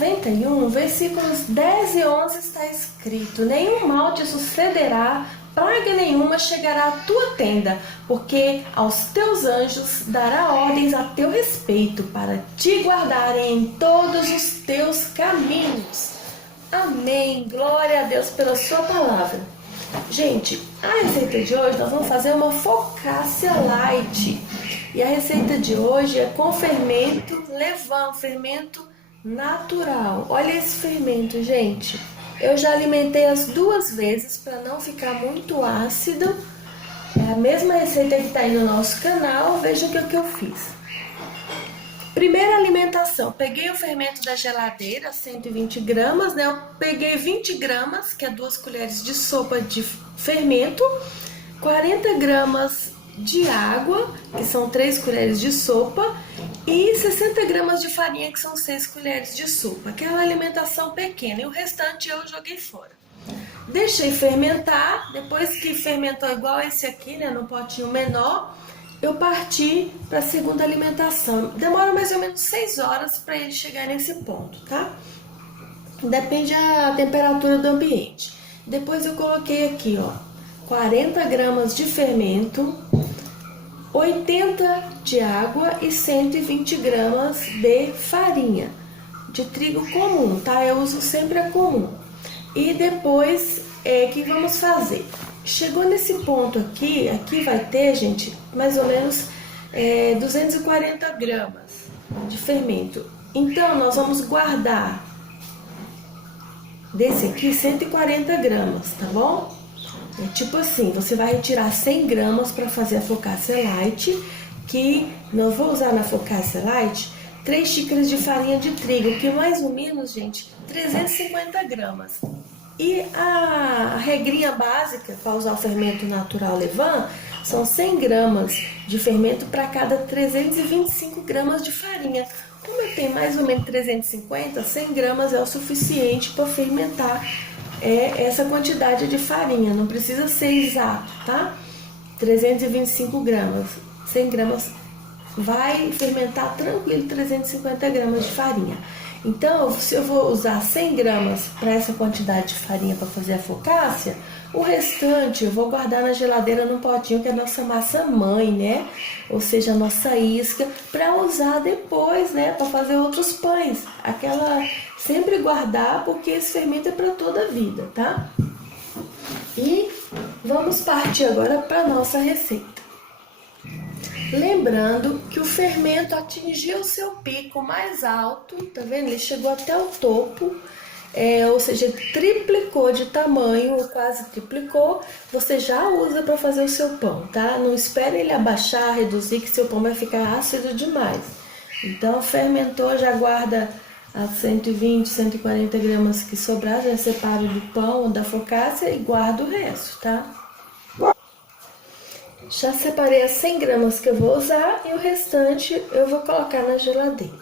91, versículos 10 e 11 está escrito: nenhum mal te sucederá, praga nenhuma chegará à tua tenda, porque aos teus anjos dará ordens a teu respeito, para te guardarem em todos os teus caminhos. Amém. Glória a Deus pela sua palavra. Gente, a receita de hoje nós vamos fazer uma focaccia light. E a receita de hoje é com fermento levain, fermento natural. Olha esse fermento, gente. Eu já alimentei as 2 vezes para não ficar muito ácido. É a mesma receita que está aí no nosso canal. Veja o que eu fiz. Primeira alimentação, peguei o fermento da geladeira, 120 gramas, né? Eu peguei 20 gramas, que é 2 colheres de sopa de fermento, 40 gramas de água, que são 3 colheres de sopa, e 60 gramas de farinha, que são 6 colheres de sopa. Aquela alimentação pequena, e o restante eu joguei fora. Deixei fermentar, depois que fermentou igual esse aqui, né, no potinho menor, eu parti para a segunda alimentação. Demora mais ou menos 6 horas para ele chegar nesse ponto, tá? Depende da temperatura do ambiente. Depois eu coloquei aqui, ó, 40 gramas de fermento, 80 de água e 120 gramas de farinha de trigo comum, tá? Eu uso sempre a comum. E depois, o que vamos fazer? Chegou nesse ponto aqui vai ter, gente, mais ou menos 240 gramas de fermento. Então, nós vamos guardar desse aqui 140 gramas, tá bom? É tipo assim, você vai retirar 100 gramas para fazer a focaccia light, que não vou usar na focaccia light 3 xícaras de farinha de trigo, que mais ou menos, gente, 350 gramas. E a regrinha básica para usar o fermento natural levain são 100 gramas de fermento para cada 325 gramas de farinha. Como eu tenho mais ou menos 350, 100 gramas é o suficiente para fermentar essa quantidade de farinha. Não precisa ser exato, tá? 325 gramas, 100 gramas vai fermentar tranquilo 350 gramas de farinha. Então, se eu vou usar 100 gramas para essa quantidade de farinha para fazer a focaccia, o restante eu vou guardar na geladeira num potinho que é a nossa massa mãe, né? Ou seja, a nossa isca, para usar depois, né? Para fazer outros pães. Aquela, sempre guardar, porque esse fermento é para toda a vida, tá? E vamos partir agora para a nossa receita. Lembrando que o fermento atingiu o seu pico mais alto, tá vendo? Ele chegou até o topo, ou seja, triplicou de tamanho, ou quase triplicou. Você já usa para fazer o seu pão, tá? Não espere ele abaixar, reduzir, que seu pão vai ficar ácido demais. Então, fermentou, já guarda as 120, 140 gramas que sobrar, já separa do pão ou da focaccia e guarda o resto, tá? Já separei as 100 gramas que eu vou usar e o restante eu vou colocar na geladeira.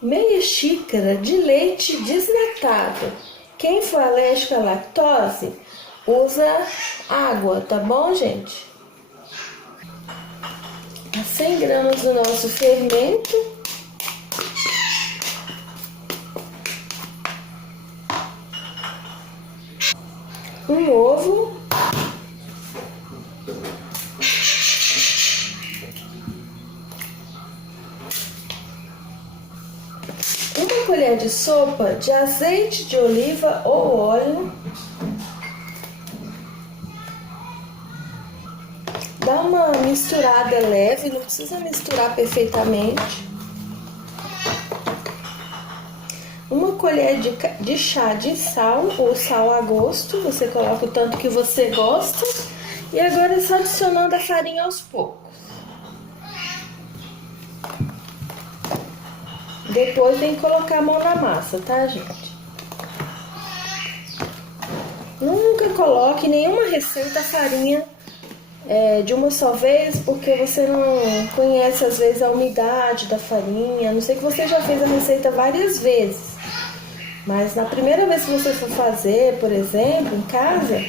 Meia xícara de leite desnatado. Quem for alérgico à lactose, usa água, tá bom, gente? As 100 gramas do nosso fermento. Um ovo, uma colher de sopa de azeite de oliva ou óleo, dá uma misturada leve, não precisa misturar perfeitamente. Uma colher de chá de sal, ou sal a gosto, você coloca o tanto que você gosta. E agora é só adicionando a farinha aos poucos. Depois tem que colocar a mão na massa, tá, gente? Nunca coloque nenhuma receita a farinha de uma só vez, porque você não conhece às vezes a umidade da farinha. A não ser que você já fez a receita várias vezes. Mas na primeira vez que você for fazer, por exemplo, em casa,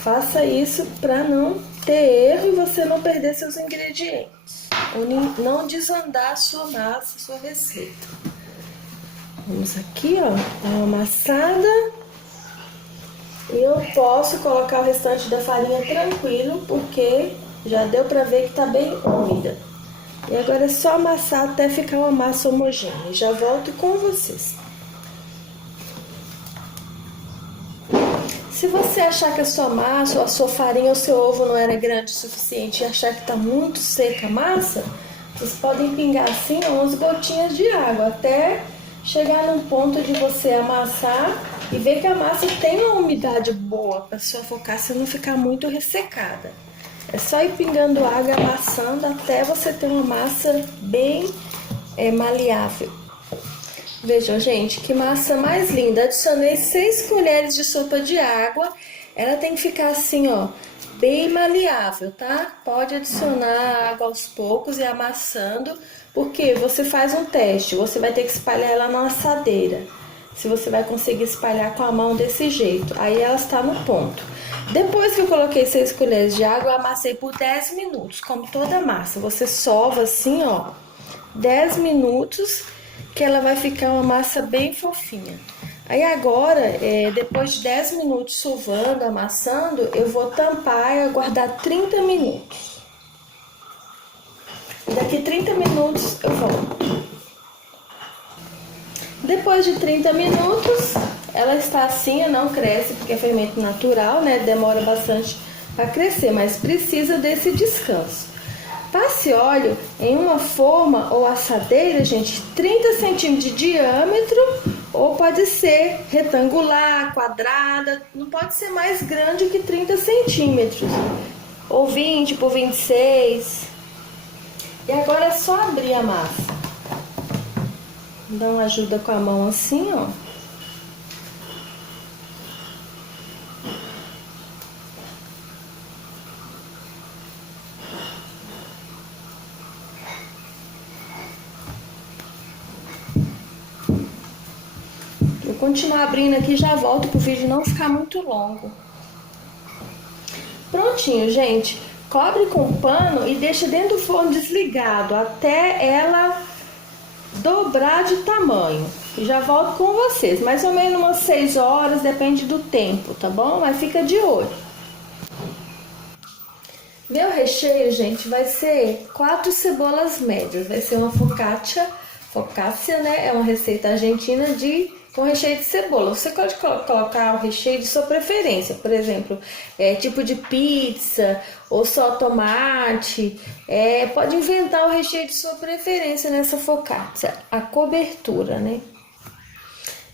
faça isso para não ter erro e você não perder seus ingredientes. ou não desandar a sua massa, a sua receita. Vamos aqui, ó, dar uma amassada. E eu posso colocar o restante da farinha tranquilo, porque já deu pra ver que tá bem úmida. E agora é só amassar até ficar uma massa homogênea. Já volto com vocês. Se você achar que a sua massa, ou a sua farinha ou seu ovo não era grande o suficiente e achar que tá muito seca a massa, vocês podem pingar assim 11 gotinhas de água até chegar num ponto de você amassar e ver que a massa tem uma umidade boa para sua focaccia não ficar muito ressecada. É só ir pingando água, amassando até você ter uma massa bem maleável. Vejam, gente, que massa mais linda. Adicionei 6 colheres de sopa de água. Ela tem que ficar assim, ó, bem maleável, tá? Pode adicionar água aos poucos e amassando, porque você faz um teste. Você vai ter que espalhar ela na assadeira. Se você vai conseguir espalhar com a mão desse jeito. Aí ela está no ponto. Depois que eu coloquei 6 colheres de água, eu amassei por 10 minutos, como toda massa. Você sova assim, ó, 10 minutos, que ela vai ficar uma massa bem fofinha. Aí agora, depois de 10 minutos sovando, amassando, eu vou tampar e aguardar 30 minutos. E daqui 30 minutos eu volto. Depois de 30 minutos, ela está assim, não cresce, porque é fermento natural, né? Demora bastante para crescer, mas precisa desse descanso. Passe óleo em uma forma ou assadeira, gente, 30 centímetros de diâmetro, ou pode ser retangular, quadrada, não pode ser mais grande que 30 centímetros, ou 20 por 26. E agora é só abrir a massa. Dá uma ajuda com a mão assim, ó. Vou continuar abrindo aqui e já volto pro vídeo não ficar muito longo. Prontinho, gente. Cobre com pano e deixa dentro do forno desligado até ela dobrar de tamanho. E já volto com vocês. Mais ou menos umas 6 horas, depende do tempo, tá bom? Mas fica de olho. Meu recheio, gente, vai ser 4 cebolas médias. Vai ser uma focaccia, né? É uma receita argentina com recheio de cebola. Você pode colocar o recheio de sua preferência. Por exemplo, tipo de pizza ou só tomate. Pode inventar o recheio de sua preferência nessa focaccia. A cobertura, né?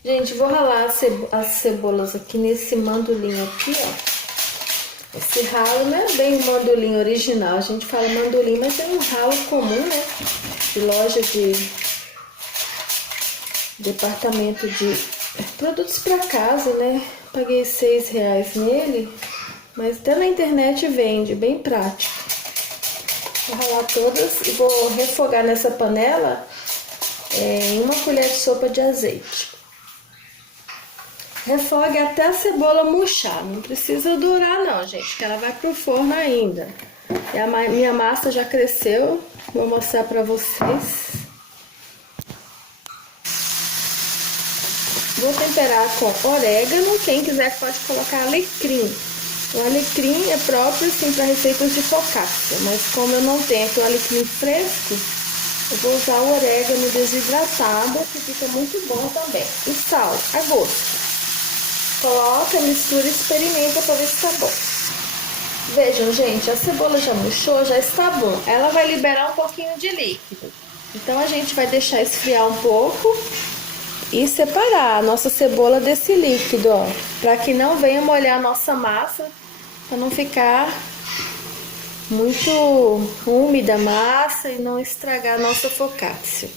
Gente, vou ralar as cebolas aqui nesse mandolim aqui, ó. Esse ralo não é bem o mandolim original. A gente fala mandolim, mas é um ralo comum, né? De loja de departamento de produtos para casa, né? Paguei R$6 nele, mas até na internet vende, bem prático. Vou ralar todas e vou refogar nessa panela em 1 colher de sopa de azeite. Refogue até a cebola murchar, não precisa durar não, gente, que ela vai pro forno ainda. E a minha massa já cresceu, vou mostrar pra vocês. Vou temperar com orégano, quem quiser pode colocar alecrim. O alecrim é próprio assim para receitas de focaccia, mas como eu não tenho aqui o alecrim fresco, eu vou usar o orégano desidratado, que fica muito bom também. E sal, a gosto. Coloca, mistura e experimenta para ver se tá bom. Vejam, gente, a cebola já murchou, já está bom. Ela vai liberar um pouquinho de líquido. Então a gente vai deixar esfriar um pouco e separar a nossa cebola desse líquido, ó, para que não venha molhar a nossa massa, para não ficar muito úmida a massa e não estragar a nossa focaccia.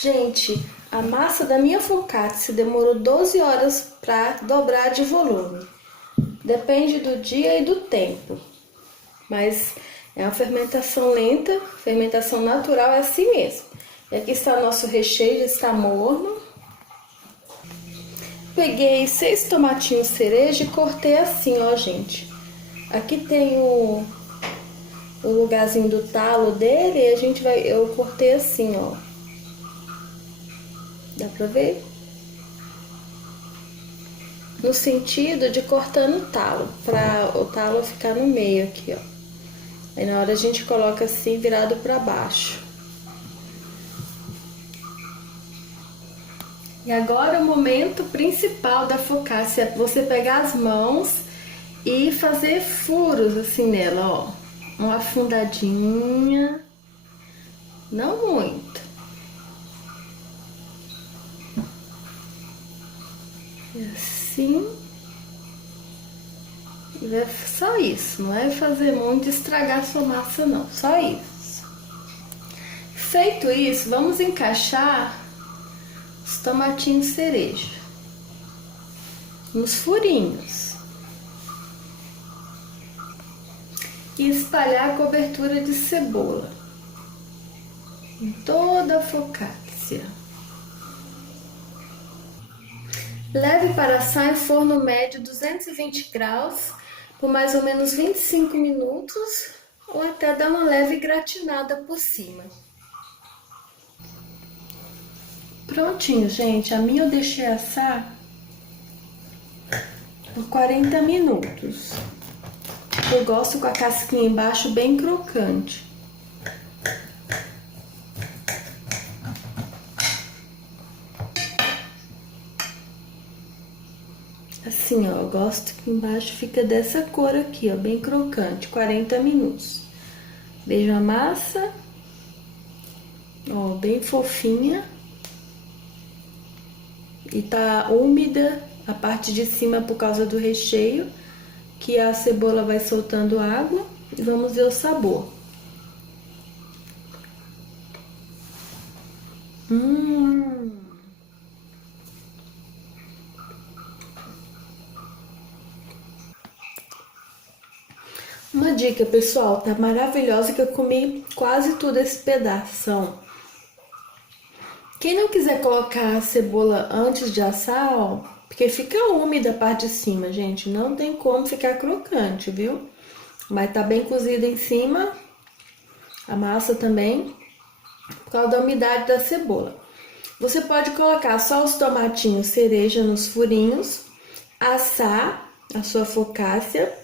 Gente, a massa da minha focaccia demorou 12 horas para dobrar de volume. Depende do dia e do tempo, mas é uma fermentação lenta, fermentação natural é assim mesmo. E aqui está o nosso recheio, já está morno. Peguei 6 tomatinhos cereja e cortei assim, ó, gente. Aqui tem o lugarzinho do talo dele, e a gente vai, eu cortei assim, ó. Dá pra ver? No sentido de cortando o talo, pra o talo ficar no meio aqui, ó. Aí na hora a gente coloca assim, virado pra baixo. E agora o momento principal da focaccia é você pegar as mãos e fazer furos assim nela, ó. Uma afundadinha, não muito. E assim. E é só isso, não é fazer muito e estragar a sua massa não, só isso. Feito isso, vamos encaixar os tomatinhos cereja nos furinhos. E espalhar a cobertura de cebola em toda a focaccia. Leve para assar em forno médio 220 graus por mais ou menos 25 minutos ou até dar uma leve gratinada por cima. Prontinho, gente. A minha eu deixei assar por 40 minutos. Eu gosto com a casquinha embaixo bem crocante. Assim, ó, eu gosto que embaixo fica dessa cor aqui, ó, bem crocante, 40 minutos. Veja a massa, ó, bem fofinha. E tá úmida a parte de cima por causa do recheio, que a cebola vai soltando água. E vamos ver o sabor. Uma dica, pessoal, tá maravilhosa que eu comi quase tudo esse pedaço. Quem não quiser colocar a cebola antes de assar, ó, porque fica úmida a parte de cima, gente, não tem como ficar crocante, viu? Mas tá bem cozida em cima, a massa também, por causa da umidade da cebola. Você pode colocar só os tomatinhos cereja nos furinhos, assar a sua focaccia.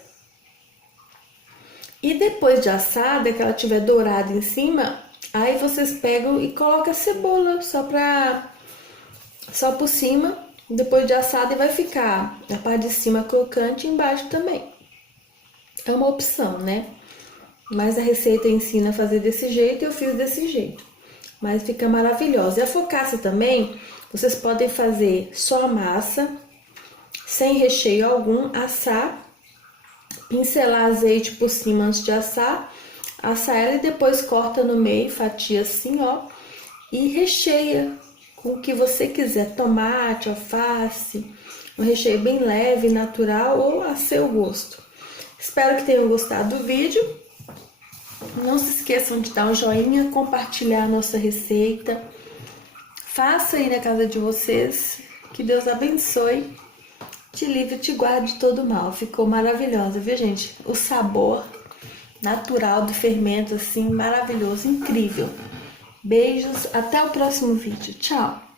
E depois de assada, que ela tiver dourada em cima, aí vocês pegam e colocam a cebola só por cima, depois de assada, e vai ficar a parte de cima crocante e embaixo também. É uma opção, né? Mas a receita ensina a fazer desse jeito e eu fiz desse jeito. Mas fica maravilhosa. E a focaccia também, vocês podem fazer só a massa, sem recheio algum, assar, pincelar azeite por cima antes de assar ela e depois corta no meio, fatia assim, ó, e recheia com o que você quiser, tomate, alface, um recheio bem leve, natural ou a seu gosto. Espero que tenham gostado do vídeo. Não se esqueçam de dar um joinha, compartilhar a nossa receita. Faça aí na casa de vocês. Que Deus abençoe, te livre e te guarde de todo mal. Ficou maravilhosa, viu, gente? O sabor natural do fermento, assim, maravilhoso, incrível. Beijos, até o próximo vídeo. Tchau!